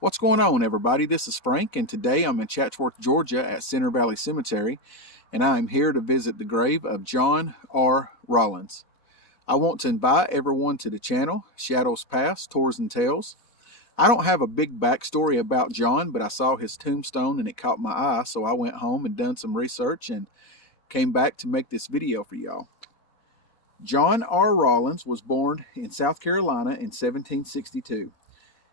What's going on, everybody? This is Frank, and today I'm in Chatsworth, Georgia at Center Valley Cemetery, and I am here to visit the grave of John R. Rollins. I want to invite everyone to the channel, Shadows Past, Tours and Tales. I don't have a big backstory about John, but I saw his tombstone and it caught my eye, so I went home and done some research and came back to make this video for y'all. John R. Rollins was born in South Carolina in 1762.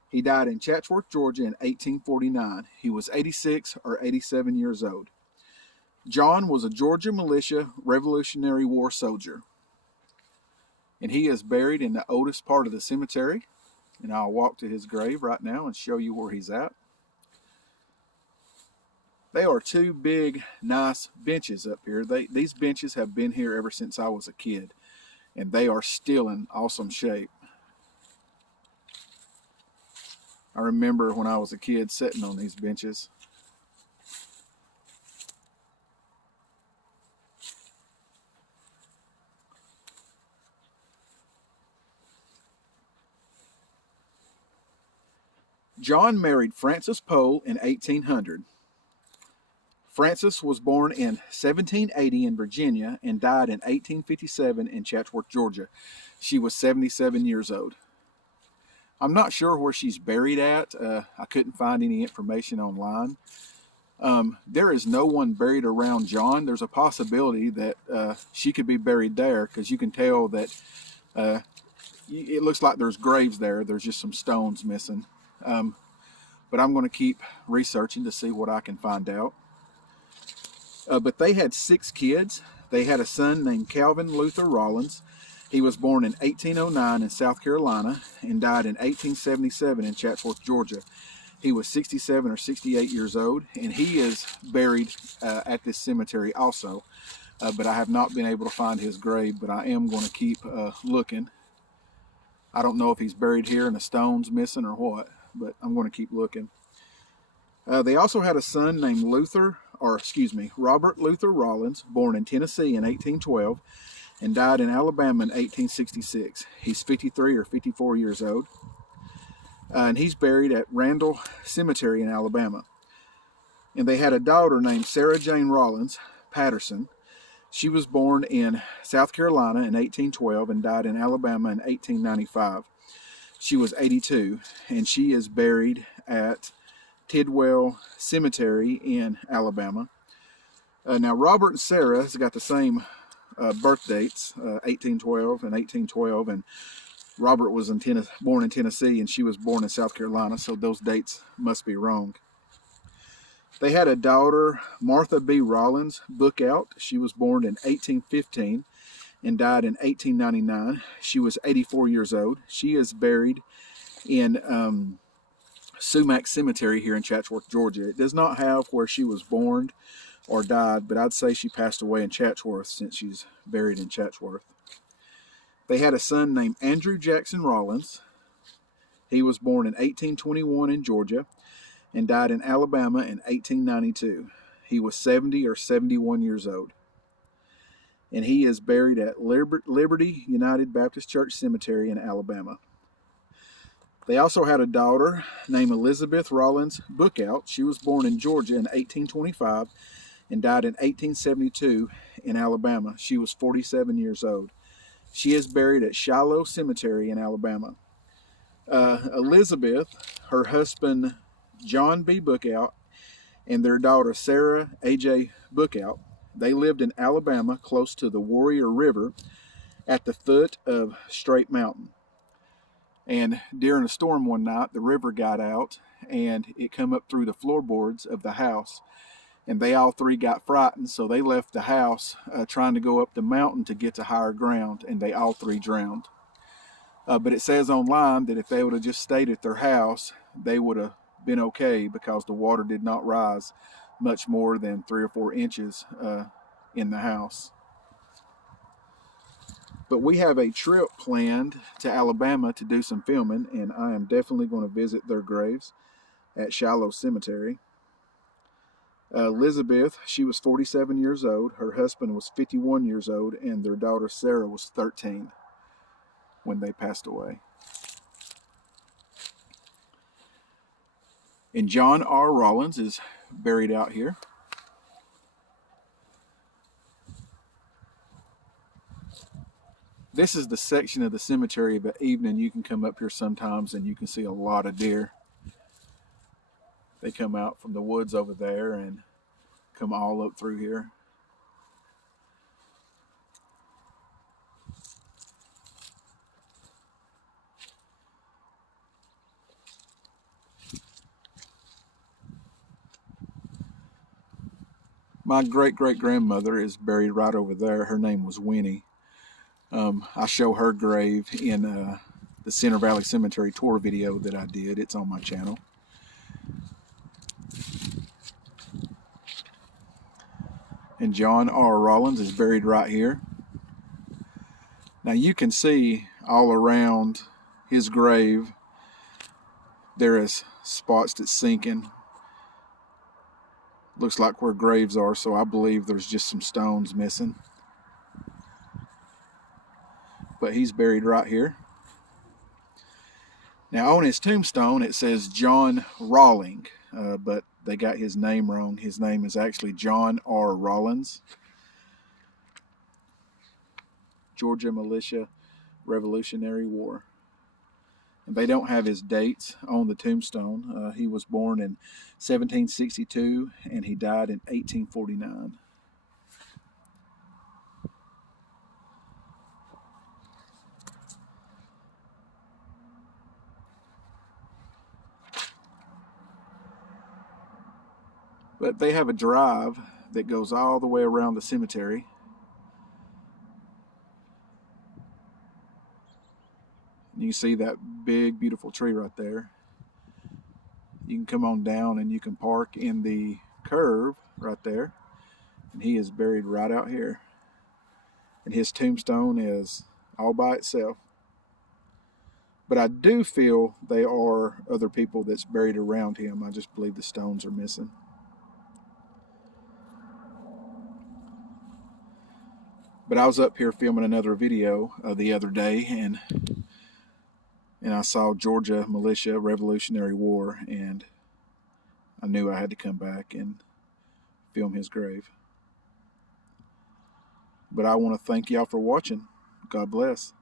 He died in Chatsworth, Georgia in 1849. He was 86 or 87 years old. John was a Georgia Militia Revolutionary War soldier. And he is buried in the oldest part of the cemetery. And I'll walk to his grave right now and show you where he's at. There are two big, nice benches up here. These benches have been here ever since I was a kid. And they are still in awesome shape. I remember when I was a kid sitting on these benches. John married Frances Poe in 1800. Frances was born in 1780 in Virginia and died in 1857 in Chatsworth, Georgia. She was 77 years old. I'm not sure where she's buried at. I couldn't find any information online. There is no one buried around John. There's a possibility that she could be buried there because you can tell that it looks like there's graves there. There's just some stones missing. But I'm going to keep researching to see what I can find out. But they had 6 kids. They had a son named Calvin Luther Rollins. He was born in 1809 in South Carolina and died in 1877 in Chatsworth, Georgia. He was 67 or 68 years old, and he is buried at this cemetery also. But I have not been able to find his grave, but I am going to keep looking. I don't know if he's buried here and the stone's missing or what, but I'm going to keep looking. They also had a son named Robert Luther Rollins, born in Tennessee in 1812 and died in Alabama in 1866. He's 53 or 54 years old. And he's buried at Randall Cemetery in Alabama. And they had a daughter named Sarah Jane Rollins Patterson. She was born in South Carolina in 1812 and died in Alabama in 1895. She was 82, and she is buried at Tidwell Cemetery in Alabama. Now, Robert and Sarah has got the same birth dates, 1812 and 1812, and Robert was born in Tennessee and she was born in South Carolina, so those dates must be wrong. They had a daughter, Martha B. Rollins Bookout. She was born in 1815 and died in 1899. She was 84 years old. She is buried in Sumac Cemetery here in Chatsworth, Georgia. It does not have where she was born or died, but I'd say she passed away in Chatsworth since she's buried in Chatsworth. They had a son named Andrew Jackson Rollins. He was born in 1821 in Georgia and died in Alabama in 1892. He was 70 or 71 years old. And he is buried at Liberty United Baptist Church Cemetery in Alabama. They also had a daughter named Elizabeth Rollins Bookout. She was born in Georgia in 1825 and died in 1872 in Alabama. She was 47 years old. She is buried at Shiloh Cemetery in Alabama. Elizabeth, her husband John B. Bookout, and their daughter Sarah A.J. Bookout, they lived in Alabama close to the Warrior River at the foot of Straight Mountain. And during a storm one night, the river got out and it come up through the floorboards of the house. And they all three got frightened, so they left the house trying to go up the mountain to get to higher ground, and they all three drowned. But it says online that if they would have just stayed at their house, they would have been okay because the water did not rise much more than 3 or 4 inches in the house. But we have a trip planned to Alabama to do some filming, and I am definitely going to visit their graves at Shiloh Cemetery. Elizabeth, she was 47 years old. Her husband was 51 years old, and their daughter Sarah was 13 when they passed away. And John R. Rollins is buried out here. This is the section of the cemetery, but evening you can come up here sometimes and you can see a lot of deer. They come out from the woods over there and come all up through here. My great-great-grandmother is buried right over there. Her name was Winnie. I show her grave in the Center Valley Cemetery tour video that I did. It's on my channel. And John R. Rollins is buried right here. Now you can see all around his grave there is spots that's sinking. Looks like where graves are, so I believe there's just some stones missing. But he's buried right here. Now on his tombstone it says John Rawling, but they got his name wrong. His name is actually John R. Rollins. Georgia Militia, Revolutionary War. And they don't have his dates on the tombstone. He was born in 1762 and he died in 1849. But they have a drive that goes all the way around the cemetery. You see that big, beautiful tree right there. You can come on down and you can park in the curve right there. And he is buried right out here. And his tombstone is all by itself. But I do feel there are other people that's buried around him. I just believe the stones are missing. But I was up here filming another video the other day, and I saw Georgia Militia Revolutionary War, and I knew I had to come back and film his grave. But I want to thank y'all for watching. God bless.